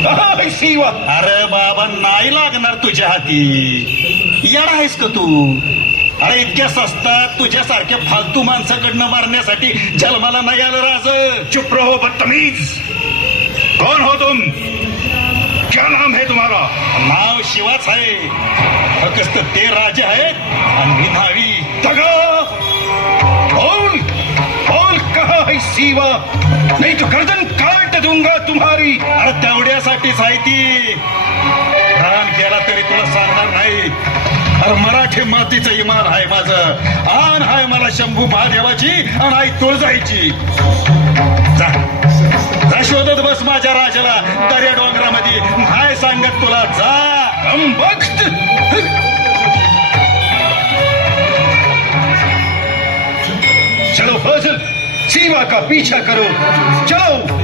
शिवा अरे बाबा नाही लागणार तुझ्या हाती. येडा आहेस का तू? अरे इतक्या सस्तात तुझ्यासारख्या फालतू माणसाकडनं मारण्यासाठी जन्माला नाही आलं राज. चुप रहो बदतमीज. कौन हो तुम? क्या नाम है तुम्हारा? नाव शिवाच आहे, फक्त ते राजे आहेत आणि मी न्हावी. तगा बोल बोल, कहा है शिवा? नहीं तो गर्दन काट दूंगा तुम्हारी. अरे तेवढ्यासाठीच आहे ती. प्राण गेला तरी तुला सांगणार नाही. अरे मराठी मातीचं इमान आहे माझं. आण आहे मला शंभू महादेवाची आणि आई तुळजाईची. जा जा शोधत बस माझ्या राजाला दर्या डोंगरामध्ये. नाही सांगत तुला. जा. हम वक्त. चलो फजल, शिवा का पीछा करो. चलो.